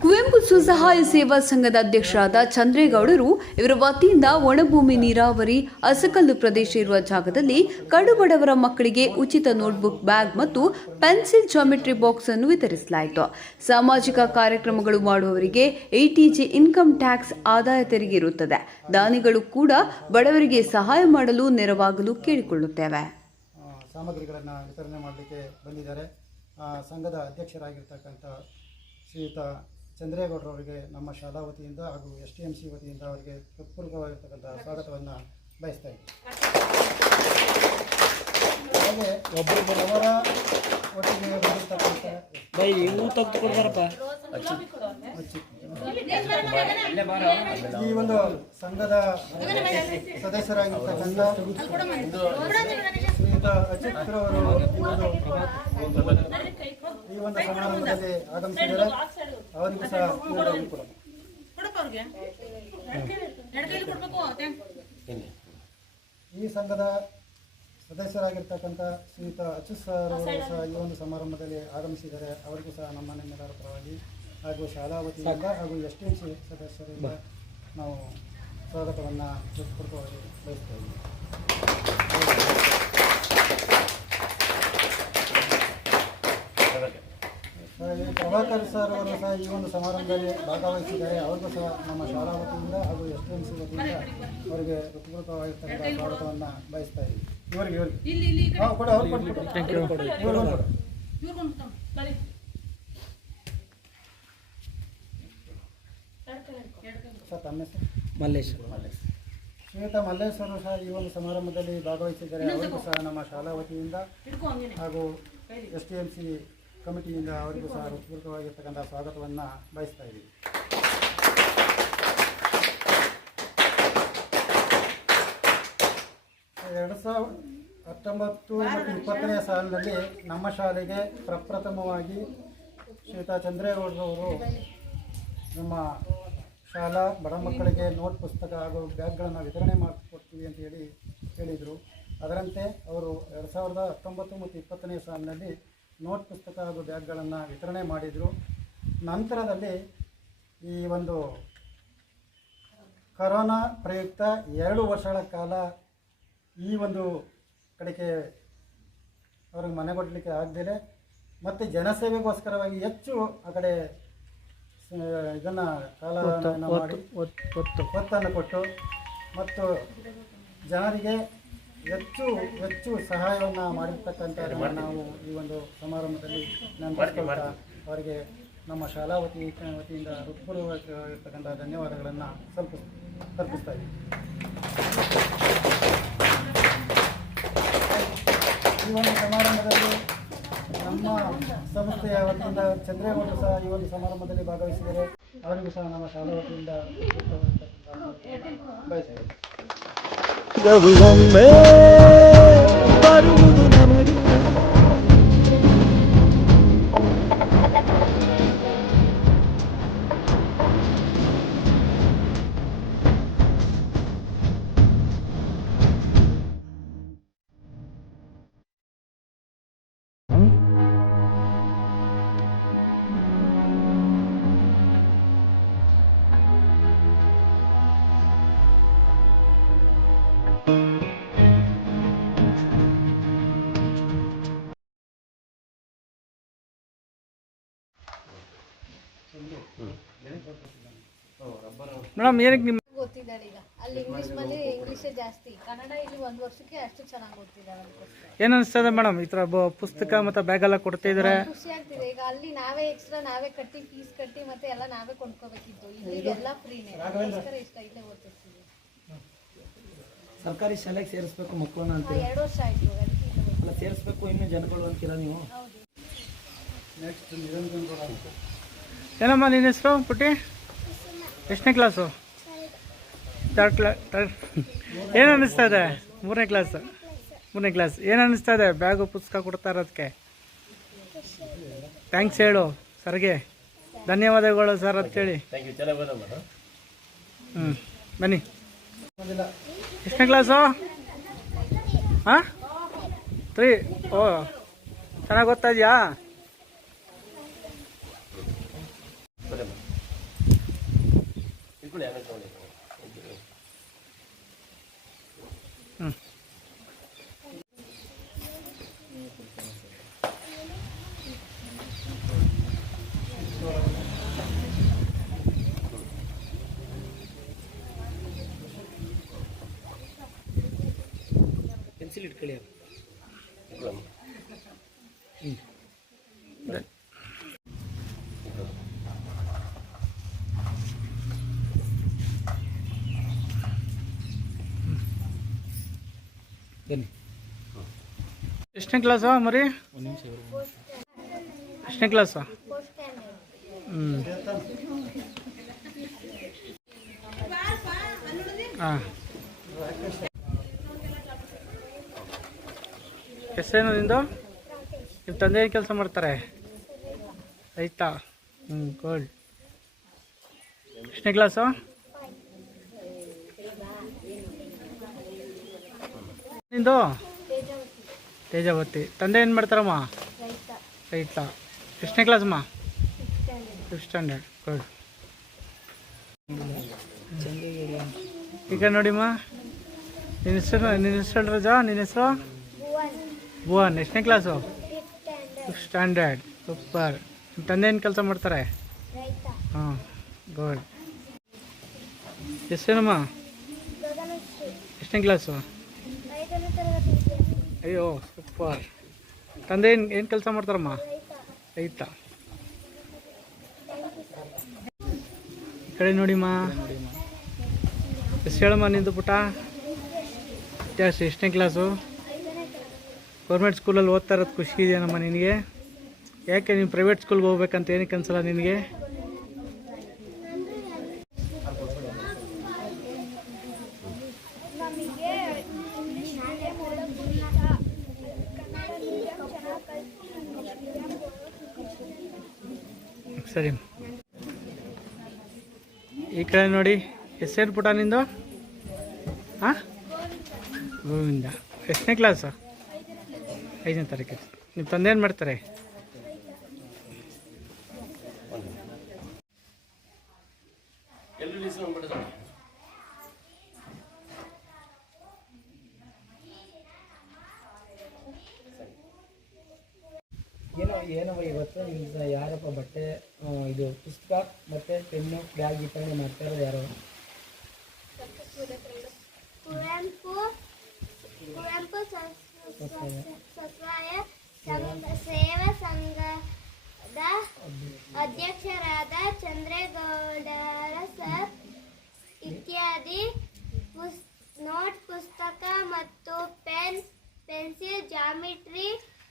ಕುವೆಂಪು ಸ್ವಸಹಾಯ ಸೇವಾ ಸಂಘದ ಅಧ್ಯಕ್ಷರಾದ ಚಂದ್ರೇಗೌಡರು ಇವರ ವತಿಯಿಂದ ಒಣಭೂಮಿ ನೀರಾವರಿ ಅಸಕಲ್ಲು ಪ್ರದೇಶ ಇರುವ ಜಾಗದಲ್ಲಿ ಕಡುಬಡವರ ಮಕ್ಕಳಿಗೆ ಉಚಿತ ನೋಟ್ಬುಕ್ ಬ್ಯಾಗ್ ಮತ್ತು ಪೆನ್ಸಿಲ್ ಜಾಮೆಟ್ರಿ ಬಾಕ್ಸ್ ಅನ್ನು ವಿತರಿಸಲಾಯಿತು. ಸಾಮಾಜಿಕ ಕಾರ್ಯಕ್ರಮಗಳು ಮಾಡುವವರಿಗೆ ಎಟಿಜಿ ಇನ್ಕಮ್ ಟ್ಯಾಕ್ಸ್ ಆದಾಯ ತೆರಿಗೆ ಇರುತ್ತದೆ. ದಾನಿಗಳು ಕೂಡ ಬಡವರಿಗೆ ಸಹಾಯ ಮಾಡಲು ನೆರವಾಗಲು ಕೇಳಿಕೊಳ್ಳುತ್ತೇವೆ. ಸಾಮಗ್ರಿಗಳನ್ನು ವಿತರಣೆ ಮಾಡಲಿಕ್ಕೆ ಬಂದಿದ್ದಾರೆ. ಸಂಘದ ಅಧ್ಯಕ್ಷರಾಗಿರ್ತಕ್ಕಂಥ ಶ್ರೀಯುತ ಚಂದ್ರೇಗೌಡರವರಿಗೆ ನಮ್ಮ ಶಾಲಾ ವತಿಯಿಂದ ಹಾಗೂ ಎಸ್ ಟಿ ಎಂ ಸಿ ವತಿಯಿಂದ ಅವರಿಗೆ ಹೃತ್ಪೂರ್ವಕವಾಗಿರ್ತಕ್ಕಂಥ ಸ್ವಾಗತವನ್ನು ಬಯಸ್ತಾ ಅವರ ಒಟ್ಟಿಗೆ ಬಂದಿರ್ತಕ್ಕಂಥ ಈ ಒಂದು ಸಂಘದ ಸದಸ್ಯರಾಗಿರ್ತಕ್ಕಂಥ ಶ್ರೀಯುತ ಅಜಿತ್ ರವರು ಈ ಒಂದು ಸಮಾರಂಭದಲ್ಲಿ ಆಗಮಿಸಿದ್ದಾರೆ. ಅವರಿಗೂ ಸಹ ಈ ಸಂಘದ ಸದಸ್ಯರಾಗಿರ್ತಕ್ಕಂಥ ಶ್ರೀಯುತ ಅಚ್ಯುತ್ ಸರ್ ಅವರು ಸಹ ಈ ಒಂದು ಸಮಾರಂಭದಲ್ಲಿ ಆಗಮಿಸಿದ್ದಾರೆ. ಅವರಿಗೂ ಸಹ ನಮ್ಮ ನಿಮ್ಮೆಲ್ಲರ ಪರವಾಗಿ. ಹಾಗೂ ಶಾಲಾ ವತಿಯಿಂದ ಹಾಗೂ ಎಸ್ ಟಿ ಎಂ ಸಿ ಸದಸ್ಯರಿಂದ ನಾವು ಸ್ವಾಗತವನ್ನು ಹೃತ್ಪೂರ್ವಕವಾಗಿ ಬಯಸ್ತಾ ಇದ್ದೀವಿ ಈ ಪ್ರಭಾಕರ್ ಸರ್ ಅವರು ಸಹ ಈ ಒಂದು ಸಮಾರಂಭದಲ್ಲಿ ಭಾಗವಹಿಸಿದ್ದಾರೆ. ಅವ್ರಿಗೂ ಸಹ ನಮ್ಮ ಶಾಲಾ ವತಿಯಿಂದ ಹಾಗೂ ಎಸ್ ಟಿ ಎಂ ಸಿ ವತಿಯಿಂದ ಅವರಿಗೆ ಹೃತ್ಪೂರ್ವಕವಾಗಿರ್ತಕ್ಕಂಥ ಸ್ವಾಗತವನ್ನು ಬಯಸ್ತಾ ಇದ್ದೀವಿ. ಇವರಿಗೆ ಹಾಂ ಕೊಡು ಅವ್ರು ಕೊಡು ಇವ್ರಿಗೊಂದು ಕೊಡು. ಇವ್ರಿಗೊಂದು ತಮ್ಮ. ಸರ್ ತಮ್ಮ ಹೆಸರು? ಮಲ್ಲೇಶ್. ಶ್ರೀಯುತ ಮಲ್ಲೇಶ್ವರು ಸಹ ಈ ಒಂದು ಸಮಾರಂಭದಲ್ಲಿ ಭಾಗವಹಿಸಿದ್ದಾರೆ. ಅವರಿಗೂ ಸಹ ನಮ್ಮ ಶಾಲಾ ವತಿಯಿಂದ ಹಾಗೂ ಎಸ್ ಟಿ ಎಂ ಸಿ ಕಮಿಟಿಯಿಂದ ಅವರಿಗೂ ಸಹ ಹೃತ್ಪೂರ್ವಕವಾಗಿರ್ತಕ್ಕಂಥ ಸ್ವಾಗತವನ್ನು ಬಯಸ್ತಾ ಇದ್ದೀವಿ ಎರಡು ಸಾವಿರ ಹತ್ತೊಂಬತ್ತು ಮತ್ತು ಇಪ್ಪತ್ತನೇ ಸಾಲಿನಲ್ಲಿ ನಮ್ಮ ಶಾಲೆಗೆ ಪ್ರಪ್ರಥಮವಾಗಿ ಶ್ವೇತಾ ಚಂದ್ರೇಗೌಡರವರು ನಮ್ಮ ಶಾಲಾ ಬಡ ಮಕ್ಕಳಿಗೆ ನೋಟ್ ಪುಸ್ತಕ ಹಾಗೂ ಬ್ಯಾಗ್ಗಳನ್ನು ವಿತರಣೆ ಮಾಡಿಕೊಡ್ತೀವಿ ಅಂತ ಹೇಳಿ ಹೇಳಿದರು. ಅದರಂತೆ ಅವರು ಎರಡು ಸಾವಿರದ ಹತ್ತೊಂಬತ್ತು ಮತ್ತು ಇಪ್ಪತ್ತನೇ ಸಾಲಿನಲ್ಲಿ ನೋಟ್ ಪುಸ್ತಕ ಹಾಗೂ ಬ್ಯಾಗ್ಗಳನ್ನು ವಿತರಣೆ ಮಾಡಿದರು. ನಂತರದಲ್ಲಿ ಈ ಒಂದು ಕರೋನಾ ಪ್ರಯುಕ್ತ ಎರಡು ವರ್ಷಗಳ ಕಾಲ ಈ ಒಂದು ಕಡೆಗೆ ಅವ್ರಿಗೆ ಮನೆ ಕೊಡಲಿಕ್ಕೆ ಆಗದಿಲ್ಲ ಮತ್ತು ಜನಸೇವೆಗೋಸ್ಕರವಾಗಿ ಹೆಚ್ಚು ಆ ಕಡೆ ಇದನ್ನು ಕಾಲ ಮಾಡಿ ಒತ್ತನ್ನು ಕೊಟ್ಟು ಮತ್ತು ಜನರಿಗೆ ಹೆಚ್ಚು ಹೆಚ್ಚು ಸಹಾಯವನ್ನು ಮಾಡಿರ್ತಕ್ಕಂಥ ನಾವು ಈ ಒಂದು ಸಮಾರಂಭದಲ್ಲಿ ನೆನಪಿಸ್ಕೊಳ್ತಾ ಅವರಿಗೆ ನಮ್ಮ ಶಾಲಾ ವತಿ ವತಿಯಿಂದ ಹೃತ್ಪೂರ್ವಕವಾಗಿರ್ತಕ್ಕಂಥ ಧನ್ಯವಾದಗಳನ್ನು ಸ್ವಲ್ಪ ತಲುಪಿಸ್ತಾ ಇದ್ದೀವಿ ಈ ಒಂದು ಸಮಾರಂಭದಲ್ಲಿ ನಮ್ಮ ಸಂಸ್ಥೆಯ ವತಿಯಿಂದ ಚಂದ್ರೇಗೌಡ ಸಹ ಈ ಒಂದು ಸಮಾರಂಭದಲ್ಲಿ ಭಾಗವಹಿಸಿದರೆ ಅವರಿಗೂ ಸಹ ನಮ್ಮ ಶಾಲಾ ವತಿಯಿಂದ ಬಯಸ್ತೇವೆ Every on me, but madam ಏನಕ್ಕೆ ನಿಮ್ಮ ಗೊತ್ತಿದ್ದಾರೆ ಈಗ. ಅಲ್ಲಿ ಇಂಗ್ಲೀಷ್ ಮೇಲೆ ಇಂಗ್ಲೀಷೇ ಜಾಸ್ತಿ. ಕನ್ನಡ ಇಲ್ಲಿ ಒಂದು ವರ್ಷಕ್ಕೆ ಅಷ್ಟು ಚೆನ್ನಾಗಿ ಅದಕ್ಕೋಸ್ಕರ. ಏನು ಅನಿಸ್ತದೆ ಮೇಡಮ್ ಈ ಥರ ಬ- ಪುಸ್ತಕ ಮತ್ತು ಬ್ಯಾಗ್ ಎಲ್ಲ ಕೊಡ್ತಾ ಇದ್ದಾರೆ ಖುಷಿ ಆಗ್ತಿದೆ. ಈಗ ಅಲ್ಲಿ ನಾವೇ ಎಕ್ಸ್ಟ್ರಾ ನಾವೇ ಕಟ್ಟಿ ಫೀಸ್ ಕಟ್ಟಿ ಮತ್ತೆ ಎಲ್ಲ ನಾವೇ ಕೊಂಡ್ಕೋಬೇಕಿತ್ತು. ಇಲ್ಲಿ ಎಲ್ಲ ಫ್ರೀನೇ ಅದಕ್ಕೋಸ್ಕರ ಇಷ್ಟ ಇಲ್ಲೇ ಓದ್ತಿರ್ತೀವಿ. ಸರ್ಕಾರಿ ಶಾಲೆಗೆ ಸೇರಿಸ್ಬೇಕು ಮಕ್ಕಳನ್ನ ಅಂತ ಹಾ, ಎರಡು ವರ್ಷ ಆಯ್ತು ಇವಾಗ ಅದಕ್ಕೆ ಇಲ್ಲೇ ಓದ್ತಿದ್ದೀವಿ. ಅಲ್ಲ ಸೇರಿಸ್ಬೇಕು ಇನ್ನು ಜನಗಳು ಅಂತೀರ ನೀವು? ಹೌದು. ನೆಕ್ಸ್ಟ್ ನಿರಂಜನ್ ಗೌಡ ಅಂತ. ಏನಮ್ಮ ನಿನ್ನ ಹೆಸರು ಪುಟ್ಟಿ? ಎಷ್ಟನೇ ಕ್ಲಾಸು ಥರ್ಡ್ ಕ್ಲಾ ಥರ್ಡ್ ಏನು ಅನ್ನಿಸ್ತಾ ಇದೆ? ಮೂರನೇ ಕ್ಲಾಸ್ ಮೂರನೇ ಕ್ಲಾಸ್ ಏನು ಅನ್ನಿಸ್ತಾ ಇದೆ? ಬ್ಯಾಗು ಪುಸ್ತಕ ಕೊಡ್ತಾ ಇರೋದಕ್ಕೆ. ಥ್ಯಾಂಕ್ಸ್ ಹೇಳು ಸರ್ಗೆ. ಧನ್ಯವಾದಗಳು ಸರ್ ಅಂತೇಳಿ ಹ್ಞೂ ಬನ್ನಿ. ಎಷ್ಟನೇ ಕ್ಲಾಸು ಹಾಂ? ತ್ರೀ ಓ ಚೆನ್ನಾಗಿ ಓದ್ತಾ ಇದೆಯಾ? ಹ್ಞೂ ಪೆನ್ಸಿಲ್ ಇಟ್ಕೊಳ್ಳಿ ಅವ್ರು. ಬನ್ನಿ. ಎಷ್ಟನೇ ಕ್ಲಾಸಾ ಮರಿ? ಎಷ್ಟನೇ ಕ್ಲಾಸು ಹ್ಞೂ ಹಾಂ. ಹೆಸರೇನು ನಿಂದು? ನಿಮ್ಮ ತಂದೆ ಏನು ಕೆಲಸ ಮಾಡ್ತಾರೆ? ರೈತ? ಹ್ಞೂ ಗೋಲ್ಡ್ ಎಷ್ಟನೇ ಕ್ಲಾಸು ನಿಂದು? ತೇಜಾವತಿ. ತಂದೆ ಏನು ಮಾಡ್ತಾರಮ್ಮ? ರೈತ. ಎಷ್ಟನೇ ಕ್ಲಾಸಮ್ಮ ಫಿಫ್ತ್ ಸ್ಟ್ಯಾಂಡರ್ಡ್ ಗುಡ್ ಈಗ ನೋಡಿಮ್ಮ. ನಿನ್ನ ಹೆಸರು ನಿನ್ನ ಹೆಸರು ರಜಾ, ನಿನ್ನ ಹೆಸರು? ಭುವನ್. ಎಷ್ಟನೇ ಕ್ಲಾಸು ಫಿಫ್ತ್ ಸ್ಟ್ಯಾಂಡರ್ಡ್ ಸೂಪರ್ ನಿಮ್ಮ ತಂದೆ ಏನು ಕೆಲಸ ಮಾಡ್ತಾರೆ? ಹಾಂ. ಗುಡ್ ಎಷ್ಟೇನಮ್ಮ ಎಷ್ಟನೇ ಕ್ಲಾಸು ಅಯ್ಯೋ, ಸೂಪರ್. ತಂದೆ, ಏನು ಏನು ಕೆಲಸ ಮಾಡ್ತಾರಮ್ಮ? ರೈತ. ಕಡೆ ನೋಡಿಮ್ಮ. ಎಷ್ಟು ಹೇಳಮ್ಮ ನಿಂದು ಪುಟ? ಜಾಸ್ತಿ, ಎಷ್ಟನೇ ಕ್ಲಾಸು ಗೌರ್ಮೆಂಟ್ ಸ್ಕೂಲಲ್ಲಿ ಓದ್ತಾ ಇರೋದು ಖುಷಿ ಇದೆಯಾನಮ್ಮ ನಿನಗೆ? ಯಾಕೆ ನೀನು ಪ್ರೈವೇಟ್ ಸ್ಕೂಲ್ಗೆ ಹೋಗ್ಬೇಕಂತ ಏನಕ್ಕೆ ಅನ್ಸಲ್ಲ ನಿನಗೆ ನಮಗೆ ಇಂಗ್ಲಿಷ್ ಮೀಡಿಯಂ ಓದೋಕ್ಕಿಂತ ಕನ್ನಡ ಮೀಡಿಯಂ ಚೆನ್ನಾಗಿ ಕಲಿತು ಇಂಗ್ಲಿಷ್ ಮೀಡಿಯಂ ಸರಿ. ಈ ಕಡೆ ನೋಡಿ ಹೆಸರು ಪುಟ ನಿಂದು? ಹಾಂ ಗೋವಿಂದ. ಎಷ್ಟನೇ ಕ್ಲಾಸು ಐದನೇ ತಾರೀಕು ನಿಮ್ಮ ತಂದೆ ಏನು ಮಾಡ್ತಾರೆ? ಏನೋ ಏನವ ಇವತ್ತು ಯಾರಪ್ಪ ಬಟ್ಟೆ ಪುಸ್ತಕ ಮತ್ತೆ ಪೆನ್ನು, ಬ್ಯಾಗ್ ವಿತರಣೆ ಮಾಡ್ತಾ ಇರೋದು ಯಾರು. ಕುವೆಂಪು ಸೇವಾ ಸಂಘದ ಅಧ್ಯಕ್ಷರಾದ ಚಂದ್ರೇಗೌಡರ ಸರ್ ಇತ್ಯಾದಿ ನೋಟ್, ಪುಸ್ತಕ ಮತ್ತು ಪೆನ್, ಪೆನ್ಸಿಲ್, ಜಾಮಿಟ್ರಿ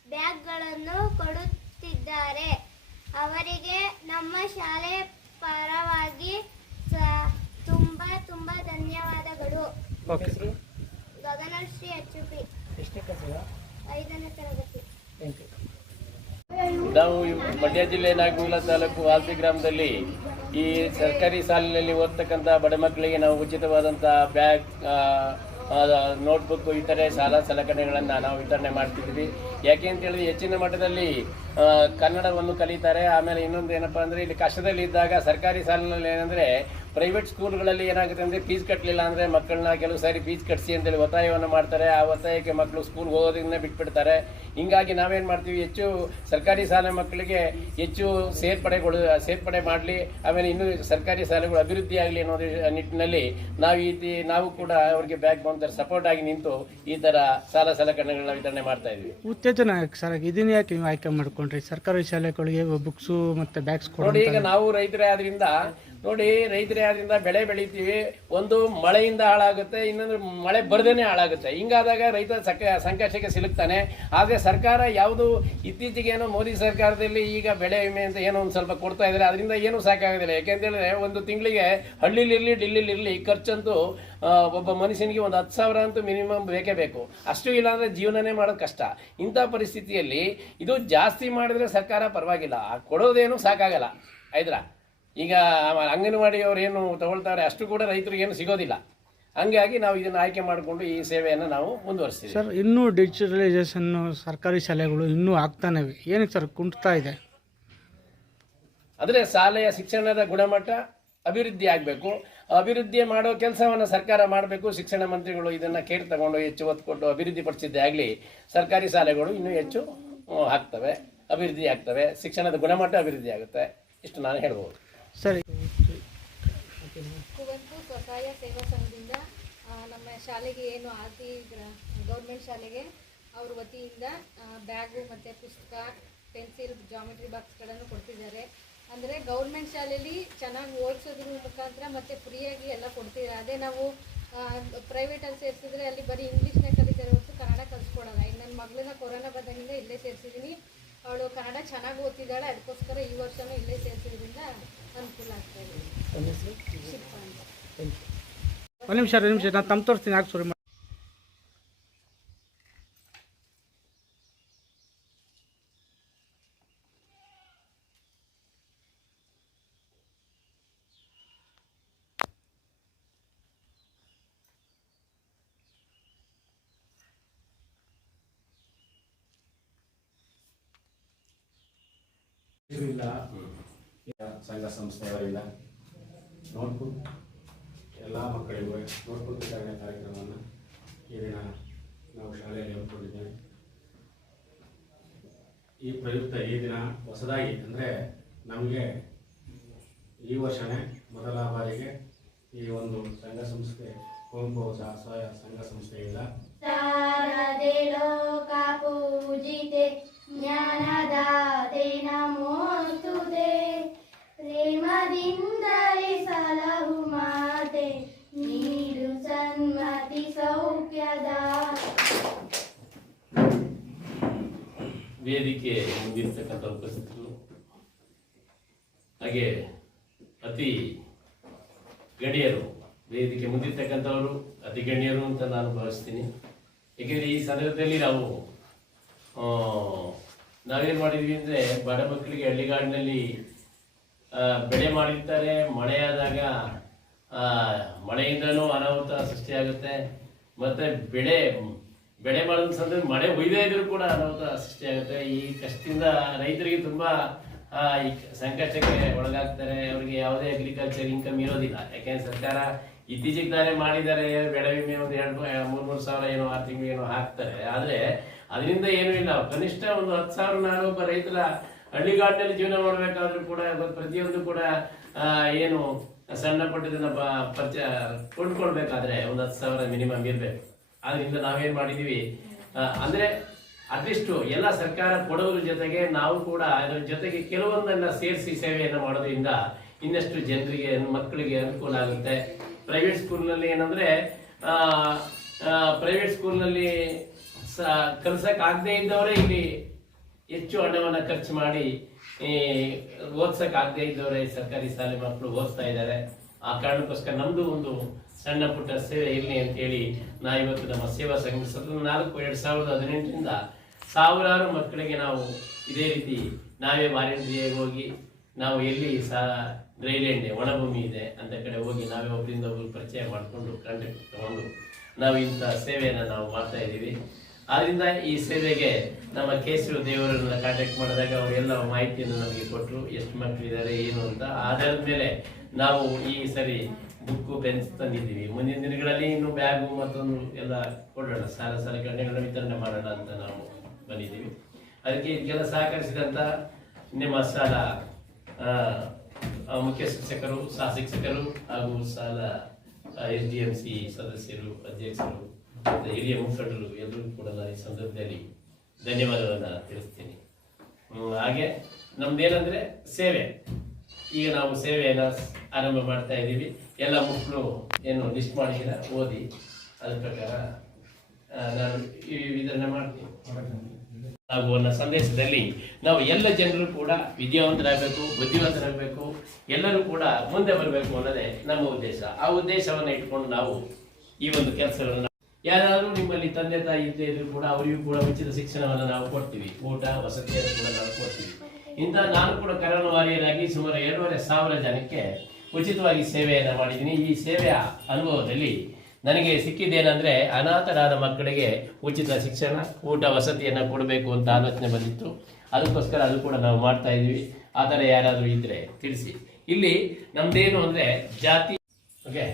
ಬ್ಯಾಗ್ಗಳನ್ನು ಕೊಡುತ್ತಿದ್ದಾರೆ. ಅವರಿಗೆ ನಮ್ಮ ಶಾಲೆ ಪರವಾಗಿ ತುಂಬಾ ತುಂಬಾ ತುಂಬ ಧನ್ಯವಾದಗಳು. ಓಕೆ ಗಗನಶ್ರೀ ಅಚ್ಚುಪಿ ಎಷ್ಟನೇ ಐದನೇ ತರಗತಿ. ಥ್ಯಾಂಕ್ ಯು ನಾವು ಮಂಡ್ಯ ಜಿಲ್ಲೆ ನಾಗಮೂಲ ತಾಲೂಕು ವಾಲ್ತಿ ಗ್ರಾಮದಲ್ಲಿ ಈ ಸರ್ಕಾರಿ ಶಾಲೆಯಲ್ಲಿ ಓದ್ತಕ್ಕಂಥ ಬಡ ಮಕ್ಕಳಿಗೆ ನಾವು ಉಚಿತವಾದಂಥ ಬ್ಯಾಗ್ ನೋಟ್ಬುಕ್ ಇತರೆ ಸಾಲ ಸಲಕರಣೆಗಳನ್ನು ನಾವು ವಿತರಣೆ ಮಾಡ್ತಿದ್ವಿ. ಯಾಕೆ ಅಂತೇಳಿದ್ರೆ ಹೆಚ್ಚಿನ ಮಟ್ಟದಲ್ಲಿ ಕನ್ನಡವನ್ನು ಕಲಿತಾರೆ. ಆಮೇಲೆ ಇನ್ನೊಂದು ಏನಪ್ಪ ಅಂದರೆ ಇಲ್ಲಿ ಕಷ್ಟದಲ್ಲಿ ಇದ್ದಾಗ ಸರ್ಕಾರಿ ಶಾಲೆಯಲ್ಲಿ ಏನಂದರೆ ಪ್ರೈವೇಟ್ ಸ್ಕೂಲ್ಗಳಲ್ಲಿ ಏನಾಗುತ್ತೆ ಅಂದರೆ ಫೀಸ್ ಕಟ್ಟಲಿಲ್ಲ ಅಂದರೆ ಮಕ್ಕಳನ್ನ ಕೆಲವು ಸಾರಿ ಫೀಸ್ ಕಟ್ಟಿಸಿ ಅಂತೇಳಿ ಒತ್ತಾಯವನ್ನು ಮಾಡ್ತಾರೆ. ಆ ಒತ್ತಾಯಕ್ಕೆ ಮಕ್ಕಳು ಸ್ಕೂಲ್ಗೆ ಹೋಗೋದನ್ನ ಬಿಟ್ಬಿಡ್ತಾರೆ. ಹಿಂಗಾಗಿ ನಾವೇನು ಮಾಡ್ತೀವಿ? ಹೆಚ್ಚು ಸರ್ಕಾರಿ ಶಾಲೆ ಮಕ್ಕಳಿಗೆ ಹೆಚ್ಚು ಸೇರ್ಪಡೆಗಳು ಸೇರ್ಪಡೆ ಮಾಡಲಿ. ಆಮೇಲೆ ಇನ್ನೂ ಸರ್ಕಾರಿ ಶಾಲೆಗಳು ಅಭಿವೃದ್ಧಿ ಆಗಲಿ ಅನ್ನೋ ನಿಟ್ಟಿನಲ್ಲಿ ನಾವು ಈ ನಾವು ಕೂಡ ಅವ್ರಿಗೆ ಬ್ಯಾಕ್ ಬಂತಾರೆ ಸಪೋರ್ಟ್ ಆಗಿ ನಿಂತು ಈ ಥರ ಸಾಲ ಸಲಕರಣೆಗಳನ್ನ ವಿತರಣೆ ಮಾಡ್ತಾ ಇದ್ವಿ. ಉತ್ತೇಜನ ಸರ್, ಇದನ್ನ ಯಾಕೆ ಆಯ್ಕೆ ಮಾಡ್ಕೊಂಡ್ರಿ ಸರ್ಕಾರಿ ಶಾಲೆಗಳಿಗೆ ಬುಕ್ಸು ಮತ್ತೆ ಬ್ಯಾಗ್ಸ್ ಕೊಡಿ ಈಗ ನಾವು ರೈತರೇ ಆದ್ರಿಂದ ನೋಡಿ, ರೈತರೇ, ಆದ್ರಿಂದ ಬೆಳೆ ಬೆಳಿತೀವಿ. ಒಂದು ಮಳೆಯಿಂದ ಹಾಳಾಗುತ್ತೆ, ಇನ್ನೊಂದು ಮಳೆ ಬರದೇನೆ ಹಾಳಾಗುತ್ತೆ. ಹಿಂಗಾದಾಗ ರೈತ ಸಕ, ಸಂಕಷ್ಟಕ್ಕೆ ಸಿಲುಕ್ತಾನೆ. ಆದರೆ ಸರ್ಕಾರ ಯಾವುದು ಇತ್ತೀಚೆಗೆ ಏನೋ ಮೋದಿ ಸರ್ಕಾರದಲ್ಲಿ ಈಗ ಬೆಳೆ ವಿಮೆ ಅಂತ ಏನೋ ಒಂದು ಸ್ವಲ್ಪ ಕೊಡ್ತಾ ಇದ್ದಾರೆ. ಅದರಿಂದ ಏನೂ ಸಾಕಾಗೋದಿಲ್ಲ. ಯಾಕೆಂತ ಹೇಳಿದ್ರೆ ಒಂದು ತಿಂಗಳಿಗೆ ಹಳ್ಳಿಲಿರ್ಲಿ, ಡಿಲ್ಲಿಲಿರ್ಲಿ ಖರ್ಚಂತೂ ಒಬ್ಬ ಮನುಷ್ಯನಿಗೆ ಒಂದು ಹತ್ತು ಸಾವಿರ ಅಂತೂ ಮಿನಿಮಮ್ ಬೇಕೇ ಬೇಕು. ಅಷ್ಟು ಇಲ್ಲಾಂದರೆ ಜೀವನನೇ ಮಾಡೋದು ಕಷ್ಟ. ಇಂಥ ಪರಿಸ್ಥಿತಿಯಲ್ಲಿ ಇದು ಜಾಸ್ತಿ ಮಾಡಿದ್ರೆ ಸರ್ಕಾರ ಪರವಾಗಿಲ್ಲ. ಕೊಡೋದೇನು ಸಾಕಾಗಲ್ಲ. ಆಯ್ತಾ ಈಗ ಅಂಗನವಾಡಿ ಅವ್ರು ಏನು ತಗೊಳ್ತಾರೆ ಅಷ್ಟು ಕೂಡ ರೈತರಿಗೆ ಏನು ಸಿಗೋದಿಲ್ಲ. ಹಂಗಾಗಿ ನಾವು ಇದನ್ನು ಆಯ್ಕೆ ಮಾಡಿಕೊಂಡು ಈ ಸೇವೆಯನ್ನು ನಾವು ಮುಂದುವರಿಸ್ತೀವಿ. ಸರ್ ಇನ್ನೂ ಡಿಜಿಟಲೈಸೇಷನ್ ಸರ್ಕಾರಿ ಶಾಲೆಗಳು ಇನ್ನೂ ಆಗ್ತಾನೆ. ಏನಕ್ಕೆ ಸರ್ ಕುಂಟ್ತಾ ಇದೆ? ಆದರೆ ಶಾಲೆಯ ಶಿಕ್ಷಣದ ಗುಣಮಟ್ಟ ಅಭಿವೃದ್ಧಿ ಆಗಬೇಕು. ಅಭಿವೃದ್ಧಿ ಮಾಡೋ ಕೆಲಸವನ್ನು ಸರ್ಕಾರ ಮಾಡಬೇಕು. ಶಿಕ್ಷಣ ಮಂತ್ರಿಗಳು ಇದನ್ನು ಕೇರ್ ತಗೊಂಡು ಹೆಚ್ಚು ಒತ್ತು ಕೊಟ್ಟು ಅಭಿವೃದ್ಧಿ ಪಡಿಸಿದ್ದೇ ಆಗಲಿ ಸರ್ಕಾರಿ ಶಾಲೆಗಳು ಇನ್ನೂ ಹೆಚ್ಚು ಆಗ್ತವೆ ಅಭಿವೃದ್ಧಿ ಆಗ್ತವೆ. ಶಿಕ್ಷಣದ ಗುಣಮಟ್ಟ ಅಭಿವೃದ್ಧಿ ಆಗುತ್ತೆ. ಇಷ್ಟು ನಾನು ಹೇಳ್ಬೋದು. ಸರಿ. ಕುವೆಂಪು ಸ್ವಸಹಾಯ ಸೇವಾ ಸಂಘದಿಂದ ನಮ್ಮ ಶಾಲೆಗೆ ಏನು ಆರ್ತಿ ಗೌರ್ಮೆಂಟ್ ಶಾಲೆಗೆ ಅವ್ರ ವತಿಯಿಂದ ಬ್ಯಾಗು ಮತ್ತು ಪುಸ್ತಕ, ಪೆನ್ಸಿಲ್ ಜಾಮೆಟ್ರಿ ಬಾಕ್ಸ್ಗಳನ್ನು ಕೊಡ್ತಿದ್ದಾರೆ. ಅಂದರೆ ಗೌರ್ಮೆಂಟ್ ಶಾಲೆಯಲ್ಲಿ ಚೆನ್ನಾಗಿ ಓದಿಸೋದ್ರ ಮುಖಾಂತರ ಮತ್ತು ಫ್ರೀಯಾಗಿ ಎಲ್ಲ ಕೊಡ್ತಿದ್ದಾರೆ ಅದೇ ನಾವು ಪ್ರೈವೇಟಲ್ಲಿ ಸೇರಿಸಿದ್ರೆ ಅಲ್ಲಿ ಬರೀ ಇಂಗ್ಲೀಷ್ನೇ ಕಲಿತಾರೆ ಹೊರತು ಕನ್ನಡ ಕಲಿಸ್ಕೊಡಲ್ಲ. ಈಗ ನನ್ನ ಮಗಳನ್ನ ಕೊರೋನಾ ಬಂದಾಗಿಂದ ಇಲ್ಲೇ ಸೇರಿಸಿದ್ದೀನಿ ಅವಳು ಕನ್ನಡ ಚೆನ್ನಾಗಿ ಓದ್ತಿದ್ದಾಳೆ ಅದಕ್ಕೋಸ್ಕರ ಈ ವರ್ಷನೂ ಇಲ್ಲೇ ಸೇರಿಸಿದ್ರಿಂದ ಅನುಕೂಲ ಆಗ್ತಾ ಇದೆ. ಒಂದು ನಿಮಿಷ ಎರಡು ನಿಮಿಷ ನಾನು ತಮ್ಮ ತೋರಿಸ್ತೀನಿ ಯಾಕೆ ಶುರು ಇಲ್ಲ ಸಂಘ ಸಂಸ್ಥೆಯವರಿಲ್ಲ ನೋಡ್ಕೊಂಡು ಎಲ್ಲ ಮಕ್ಕಳಿಗೂ ನೋಟ್ಬುಕ್ ವಿತರಣೆ ಕಾರ್ಯಕ್ರಮವನ್ನು ಈಗಿನ ನಾವು ಶಾಲೆಯಲ್ಲಿ ಹಮ್ಮಿಕೊಂಡಿದ್ದೇವೆ ಈ ಪ್ರಯುಕ್ತ ಈ ದಿನ ಹೊಸದಾಗಿ ಅಂದರೆ ನಮಗೆ ಈ ವರ್ಷನೇ ಮೊದಲ ಬಾರಿಗೆ ಈ ಒಂದು ಸಂಘ ಸಂಸ್ಥೆ ಕುವೆಂಪು ಸಹಾಯ ಸಂಘ ಸಂಸ್ಥೆಯಿಂದ ಶಾರದೆ ಲೋಕ ಪೂಜಿತೆ. ಜ್ಞಾನದಾತೆ ನಮೋಸ್ತುತೆ. ಪ್ರೇಮದಿಂದಲೇ ಸಲಹು ಮಾತೆ, ನೀಡು ಸನ್ಮತಿ ಸೌಖ್ಯದ. ವೇದಿಕೆ ಮುಂದಿರ್ತಕ್ಕಂಥ ಉಪಸ್ಥಿತರು ಹಾಗೆ ಅತಿ ಗಣ್ಯರು, ವೇದಿಕೆ ಮುಂದಿರ್ತಕ್ಕಂಥವರು ಅತಿ ಗಣ್ಯರು ಅಂತ ನಾನು ಭಾವಿಸ್ತೀನಿ. ಏಕೆಂದರೆ ಈ ಸಂದರ್ಭದಲ್ಲಿ ನಾವು ನಾವೇನು ಮಾಡಿದ್ವಿ ಅಂದರೆ ಬಡ ಮಕ್ಕಳಿಗೆ ಹಳ್ಳಿಗಾಡಿನಲ್ಲಿ ಬೆಳೆ ಮಾಡಿರ್ತಾರೆ ಮಳೆಯಾದಾಗ ಮಳೆಯಿಂದನೂ ಅನಾಹುತ ಸೃಷ್ಟಿಯಾಗುತ್ತೆ. ಮತ್ತು ಬೆಳೆ ಬೆಳೆ ಮಾಡಿದ ಸಂದರ್ಭ ಮಳೆ ಒಯ್ದೇ ಇದ್ರೂ ಕೂಡ ಅನಾಹುತ ಸೃಷ್ಟಿಯಾಗುತ್ತೆ. ಈ ಕಷ್ಟದಿಂದ ರೈತರಿಗೆ ತುಂಬ ಈ ಸಂಕಷ್ಟಕ್ಕೆ ಒಳಗಾಗ್ತಾರೆ. ಅವರಿಗೆ ಯಾವುದೇ ಅಗ್ರಿಕಲ್ಚರ್ ಇನ್ಕಮ್ ಇರೋದಿಲ್ಲ. ಯಾಕೆಂದ್ರೆ ಸರ್ಕಾರ ಇತ್ತೀಚೆಗೆ ತಾನೇ ಮಾಡಿದ್ದಾರೆ. ಬೆಳೆ ವಿಮೆ ಒಂದು ಎರಡು, ಮೂರು ಮೂರು ಸಾವಿರ ಏನೋ ಆರು ತಿಂಗಳು ಏನೋ ಹಾಕ್ತಾರೆ. ಆದ್ರೆ ಅದರಿಂದ ಏನೂ ಇಲ್ಲ. ಕನಿಷ್ಠ ಒಂದು ಹತ್ತು ಸಾವಿರ ಒಬ್ಬ ರೈತರ ಹಳ್ಳಿಗಾಡಿನಲ್ಲಿ ಜೀವನ ಮಾಡಬೇಕಾದ್ರೂ ಕೂಡ ಪ್ರತಿಯೊಂದು ಕೂಡ ಏನು ಸಣ್ಣ ಪುಟ್ಟದನ್ನ ಪರಿಚಯ, ಕೊಂಡ್ಕೊಳ್ಬೇಕಾದ್ರೆ ಒಂದು ಹತ್ತು ಸಾವಿರ ಮಿನಿಮಮ್ ಇರಬೇಕು. ಆದ್ರಿಂದ ನಾವೇನ್ ಮಾಡಿದೀವಿ ಅಂದ್ರೆ ಅಟ್ಲೀಸ್ಟ್ ಎಲ್ಲ ಸರ್ಕಾರ ಕೊಡೋದ್ರ ಜೊತೆಗೆ ನಾವು ಕೂಡ ಅದರ ಜೊತೆಗೆ ಕೆಲವೊಂದನ್ನ ಸೇರಿಸಿ ಸೇವೆಯನ್ನು ಮಾಡೋದ್ರಿಂದ ಇನ್ನಷ್ಟು ಜನರಿಗೆ, ಮಕ್ಕಳಿಗೆ ಅನುಕೂಲ ಆಗುತ್ತೆ. ಪ್ರೈವೇಟ್ ಸ್ಕೂಲ್ನಲ್ಲಿ ಏನಂದ್ರೆ ಪ್ರೈವೇಟ್ ಸ್ಕೂಲ್ನಲ್ಲಿ ಕಲ್ಸಕ್ ಆಗದೆ ಇದ್ದವರೇ ಇಲ್ಲಿ ಹೆಚ್ಚು ಹಣವನ್ನ ಖರ್ಚು ಮಾಡಿ ಓದ್ಸಕ್ ಆಗದೆ ಇದ್ದವರೇ ಸರ್ಕಾರಿ ಶಾಲೆ ಮಕ್ಕಳು ಓದ್ತಾ ಇದ್ದಾರೆ. ಆ ಕಾರಣಕ್ಕೋಸ್ಕರ ನಮ್ದು ಒಂದು ಸಣ್ಣ ಪುಟ್ಟ ಸೇವೆ ಇರಲಿ ಅಂತೇಳಿ ನಾ ಇವತ್ತು ನಮ್ಮ ಸೇವಾ ಸಂಘ ನಾಲ್ಕು, ಎರಡ್ ಸಾವಿರದ ಹದಿನೆಂಟರಿಂದ ಸಾವಿರಾರು ಮಕ್ಕಳಿಗೆ ನಾವು ಇದೇ ರೀತಿ ನಾವೇ ವಾರಂಟಿಯಾಗಿ ಹೋಗಿ ನಾವು ಎಲ್ಲಿ ಸಹ ಡ್ರೈಲ್ಯಾಂಡ್ ಒಣಭೂಮಿ ಇದೆ ಅಂತ ಕಡೆ ಹೋಗಿ ನಾವೇ ಒಬ್ಬರಿಂದ ಒಬ್ರು ಪರಿಚಯ ಮಾಡಿಕೊಂಡು ಕಾಂಟ್ಯಾಕ್ಟ್ ತಗೊಂಡು ನಾವು ಇಂಥ ಸೇವೆಯನ್ನು ನಾವು ಮಾಡ್ತಾ ಇದ್ದೀವಿ. ಆದ್ರಿಂದ ಈ ಸೇವೆಗೆ ನಮ್ಮ ಕೇಸರಿ ದೇವರನ್ನ ಕಾಂಟ್ಯಾಕ್ಟ್ ಮಾಡಿದಾಗ ಅವರೆಲ್ಲ ಮಾಹಿತಿಯನ್ನು ನಮಗೆ ಕೊಟ್ಟರು ಎಷ್ಟು ಮಕ್ಕಳಿದ್ದಾರೆ ಏನು ಅಂತ. ಆಧಾರದ ಮೇಲೆ ನಾವು ಈ ಸರಿ ಬುಕ್ಕು ಪೆನ್ಸ್ ತಂದಿದ್ದೀವಿ. ಮುಂದಿನ ದಿನಗಳಲ್ಲಿ ಇನ್ನು ಬ್ಯಾಗು ಮತ್ತೊಂದು ಎಲ್ಲ ಕೊಡೋಣ. ಸಾಲ ಸಲಕರಣೆಗಳನ್ನ ವಿತರಣೆ ಮಾಡೋಣ ಅಂತ ನಾವು ಬಂದಿದ್ದೀವಿ. ಅದಕ್ಕೆ ಇದಕ್ಕೆಲ್ಲ ಸಹಕರಿಸಿದಂತ ನಿಮ್ಮ ಸಾಲ ಮುಖ್ಯ ಶಿಕ್ಷಕರು, ಸಹ ಶಿಕ್ಷಕರು ಹಾಗೂ ಸಾಲ ಎಸ್ ಡಿ ಎಂ ಸಿ ಸದಸ್ಯರು, ಅಧ್ಯಕ್ಷರು ಹಿರಿಯ ಮುಖಂಡರು ಎಲ್ಲರೂ ಕೂಡ ಈ ಸಂದರ್ಭದಲ್ಲಿ ಧನ್ಯವಾದಗಳನ್ನು ತಿಳಿಸ್ತೀನಿ. ಹಾಗೆ ನಮ್ದೇನಂದ್ರೆ ಸೇವೆ. ಈಗ ನಾವು ಸೇವೆಯನ್ನು ಆರಂಭ ಮಾಡ್ತಾ ಇದ್ದೀವಿ. ಎಲ್ಲ ಮಕ್ಕಳು ಏನು ಲಿಸ್ಟ್ ಮಾಡಿಲ್ಲ, ಓದಿ ಅದ್ರ ಪ್ರಕಾರ ನಾನು ಈ ವಿತರಣೆ ಮಾಡ್ತೀನಿ. ಹಾಗೂ ಸಂದೇಶದಲ್ಲಿ ನಾವು ಎಲ್ಲ ಜನರು ಕೂಡ ವಿದ್ಯಾವಂತರಾಗಬೇಕು, ಬುದ್ಧಿವಂತರಾಗಬೇಕು, ಎಲ್ಲರೂ ಕೂಡ ಮುಂದೆ ಬರಬೇಕು ಅನ್ನೋದೇ ನಮ್ಮ ಉದ್ದೇಶ. ಆ ಉದ್ದೇಶವನ್ನು ಇಟ್ಕೊಂಡು ನಾವು ಈ ಒಂದು ಕೆಲಸಗಳನ್ನು ಯಾರಾದರೂ ನಿಮ್ಮಲ್ಲಿ ತಂದೆ ತಾಯಿ ಇದ್ದೇ ಇದ್ರು ಕೂಡ ಅವರಿಗೂ ಕೂಡ ಉಚಿತ ಶಿಕ್ಷಣವನ್ನು ನಾವು ಕೊಡ್ತೀವಿ. ಊಟ, ವಸತಿಯನ್ನು ಕೂಡ ನಾವು ಕೊಡ್ತೀವಿ. ಇಂಥ ನಾನು ಕೂಡ ಕರೋನಾ ವಾರಿಯರಾಗಿ ಸುಮಾರು ಎರಡೂವರೆ ಸಾವಿರ ಜನಕ್ಕೆ ಉಚಿತವಾಗಿ ಸೇವೆಯನ್ನು ಮಾಡಿದ್ದೀನಿ. ಈ ಸೇವೆಯ ಅನುಭವದಲ್ಲಿ ನನಗೆ ಸಿಕ್ಕಿದ್ದೇನೆಂದರೆ ಅನಾಥರಾದ ಮಕ್ಕಳಿಗೆ ಉಚಿತ ಶಿಕ್ಷಣ, ಊಟ, ವಸತಿಯನ್ನು ಕೊಡಬೇಕು ಅಂತ ಆಲೋಚನೆ ಬಂದಿತ್ತು. ಅದಕ್ಕೋಸ್ಕರ ಅದು ಕೂಡ ನಾವು ಮಾಡ್ತಾ ಇದ್ದೀವಿ ಆ ಥರ ಯಾರಾದರೂ ಇದ್ದರೆ ತಿಳಿಸಿ. ಇಲ್ಲಿ ನಮ್ದೇನು ಅಂದರೆ ಜಾತಿ ಓಕೆ.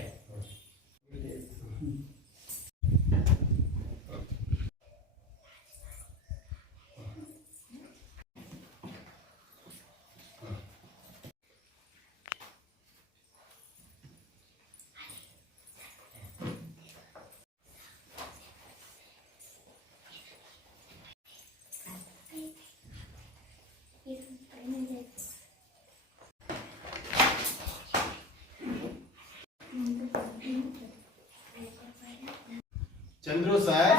ಚಂದ್ರು ಸರ್